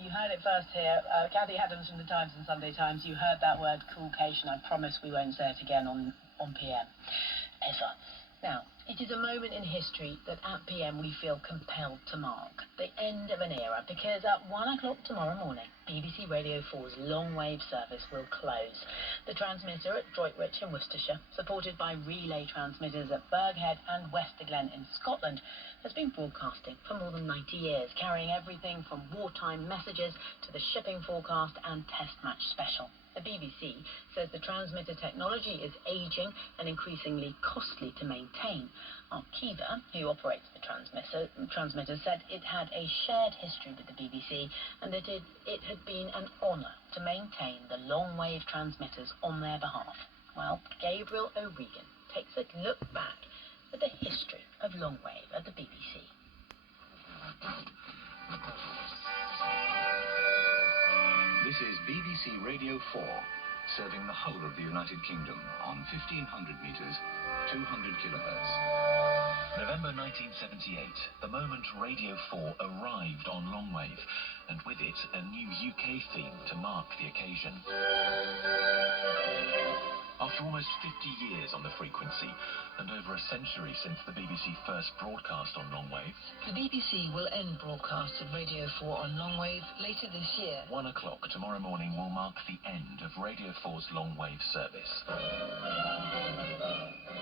You heard it first here. Kathy Adams from the Times and Sunday Times. You heard that word coolcation. I promise we won't say it again on PM. Ever. Now, it is a moment in history that at PM we feel compelled to mark. The end of an era, because at 1 o'clock tomorrow morning, BBC Radio 4's long-wave service will close. The transmitter at Droitwich in Worcestershire, supported by relay transmitters at Burghead and Westerglen in Scotland, has been broadcasting for more than 90 years, carrying everything from wartime messages to the shipping forecast and test match special. The BBC says the transmitter technology is aging and increasingly costly to maintain. Arqiva, who operates the transmitter, said it had a shared history with the BBC and that it had been an honour to maintain the long-wave transmitters on their behalf. Well, Gabriel O'Regan takes a look back at the history of long-wave at the BBC. This is BBC Radio 4, serving the whole of the United Kingdom on 1500 metres, 200 kilohertz. November 1978, the moment Radio 4 arrived on longwave, and with it a new UK theme to mark the occasion. After almost 50 years on the frequency, and over a century since the BBC first broadcast on longwave, the BBC will end broadcasts of Radio 4 on longwave later this year. 1 o'clock tomorrow morning will mark the end of Radio 4's longwave service.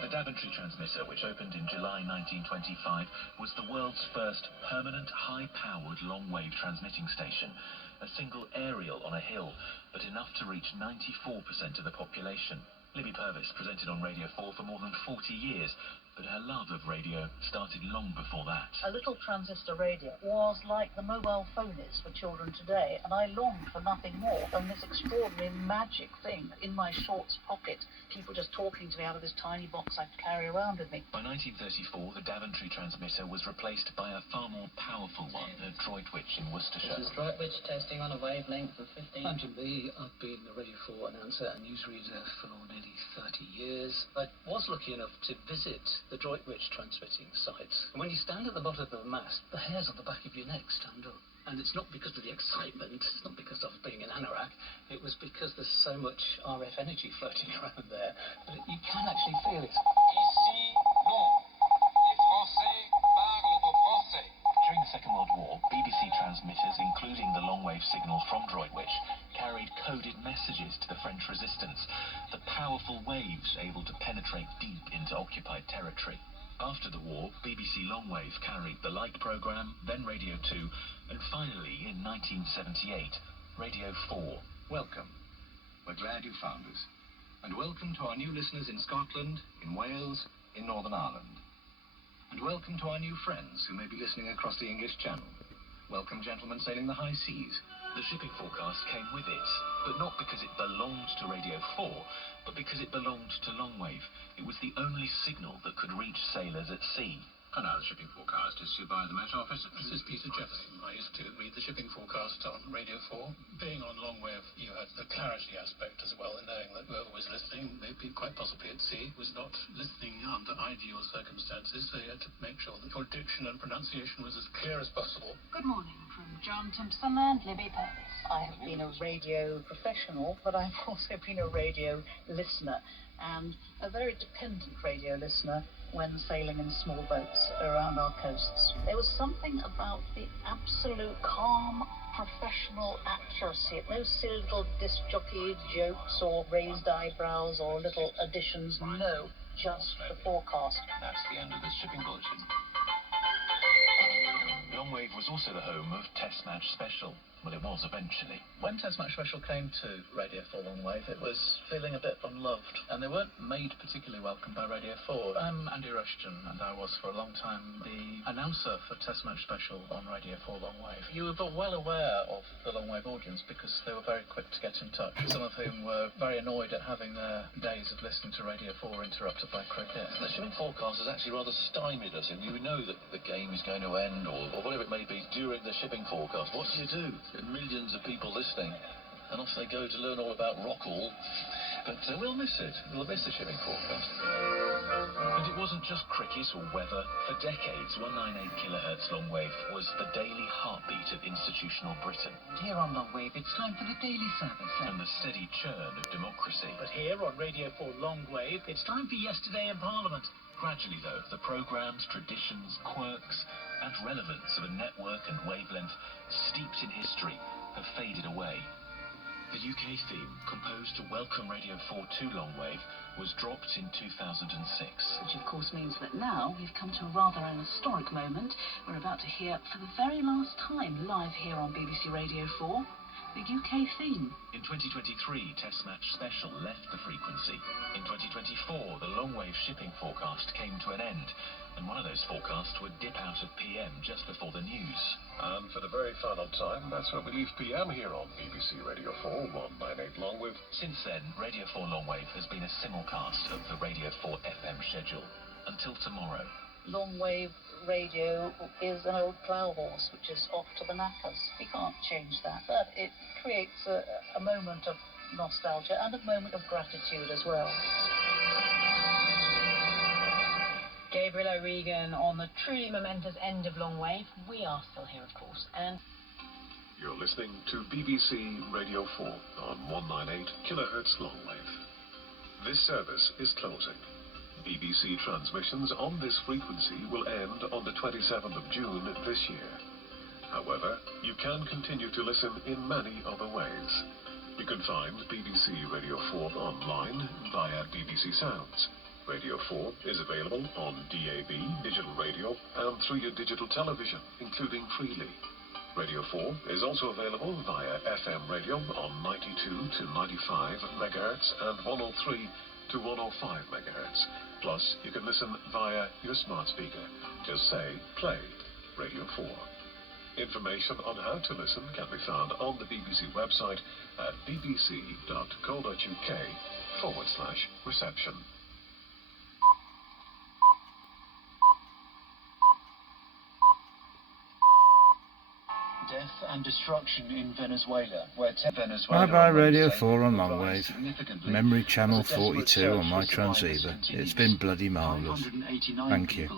The Daventry transmitter, which opened in July 1925, was the world's first permanent high-powered longwave transmitting station. A single aerial on a hill, but enough to reach 94% of the population. Libby Purvis presented on Radio 4 for more than 40 years, but her love of radio started long before that. A little transistor radio was like the mobile phone is for children today, and I longed for nothing more than this extraordinary magic thing in my shorts pocket, people just talking to me out of this tiny box I carry around with me. By 1934, the Daventry transmitter was replaced by a far more powerful one at Droitwich in Worcestershire. This is Droitwich testing on a wavelength of 15. I'm Jim B. I've been a Radio 4 announcer and newsreader for nearly 30 years. I was lucky enough to visit the Droitwich transmitting site. And when you stand at the bottom of the mast, the hairs on the back of your neck stand up. And it's not because of the excitement, it's not because of being an anorak, it was because there's so much RF energy floating around there that you can actually feel it. Ici, non. Les Français parlent au français. During the Second World War, BBC transmitters, including the longwave signal from Droitwich, carried coded messages to the French resistance, the powerful waves able to penetrate deep into occupied territory. After the war, BBC Longwave carried the Light programme, then Radio 2, and finally, in 1978, Radio 4. Welcome. We're glad you found us. And welcome to our new listeners in Scotland, in Wales, in Northern Ireland. And welcome to our new friends who may be listening across the English Channel. Welcome, gentlemen sailing the high seas. The shipping forecast came with it, but not because it belonged to Radio 4, but because it belonged to longwave. It was the only signal that could reach sailors at sea. And now the shipping forecast issued by the Met Office. This is Peter Jefferson. I used to read the shipping forecast on Radio 4. Being on longwave, you had the clarity aspect as well, in knowing that whoever was listening, maybe quite possibly at sea, was not listening under ideal circumstances, so you had to make sure that your diction and pronunciation was as clear as possible. Good morning from John Timpson and Libby Purvis. I have been a radio professional, but I've also been a radio listener, and a very dependent radio listener when sailing in small boats around our coasts. There was something about the absolute calm, professional accuracy. No silly little disc jockey jokes or raised eyebrows or little additions. No, just the forecast. That's the end of this shipping bulletin. Longwave was also the home of Test Match Special. Well, it was eventually. When Test Match Special came to Radio 4 Longwave, it was feeling a bit unloved, and they weren't made particularly welcome by Radio 4. I'm Andy Rushton, and I was for a long time the announcer for Test Match Special on Radio 4 Longwave. You were well aware of the Longwave audience because they were very quick to get in touch, some of whom were very annoyed at having their days of listening to Radio 4 interrupted by cricket. The shipping forecast has actually rather stymied us, and you know that the game is going to end, or whatever it may be, during the shipping forecast. What do you do? Millions of people listening. and off they go to learn all about Rockall. But we'll miss it. We'll miss the shipping forecast. And it wasn't just cricket or weather. For decades, 198 kHz long wave was the daily heartbeat of institutional Britain Here on Long Wave, it's time for the daily service. and the steady churn of democracy. But here on Radio 4 Long Wave, it's time for Yesterday in Parliament. Gradually, though, the programmes, traditions, quirks and relevance of a network and wavelength steeped in history have faded away. The UK theme, composed to welcome Radio 4 to long wave, was dropped in 2006. Which of course means that now we've come to rather an historic moment. We're about to hear for the very last time live here on BBC Radio 4, the UK theme. In 2023, Test Match Special left the frequency. In 2024, the long wave shipping forecast came to an end, and one of those forecasts would dip out of PM just before the news. And for the very final time, that's where we leave PM here on BBC Radio 4 198 Longwave. Since then, Radio 4 Longwave has been a simulcast of the Radio 4 FM schedule. Until tomorrow. Long Wave radio is an old plough horse which is off to the knackers. We can't change that, but it creates a moment of nostalgia and a moment of gratitude as well. Gabriel O'Regan on the truly momentous end of long wave. We are still here, of course, and You're listening to BBC Radio 4 on 198 kHz Longwave. This service is closing. BBC transmissions on this frequency will end on the 27th of June this year. However, you can continue to listen in many other ways. You can find BBC Radio 4 online via BBC Sounds. Radio 4 is available on DAB, digital radio, and through your digital television, including Freely. Radio 4 is also available via FM radio on 92 to 95 MHz and 103 to 105 MHz. Plus, you can listen via your smart speaker. Just say, play Radio 4. Information on how to listen can be found on the BBC website at bbc.co.uk/reception. Death and destruction in Venezuela, where Bye bye Radio 4 on long wave. Memory channel 42 on my transceiver. It's been bloody marvellous. Thank you.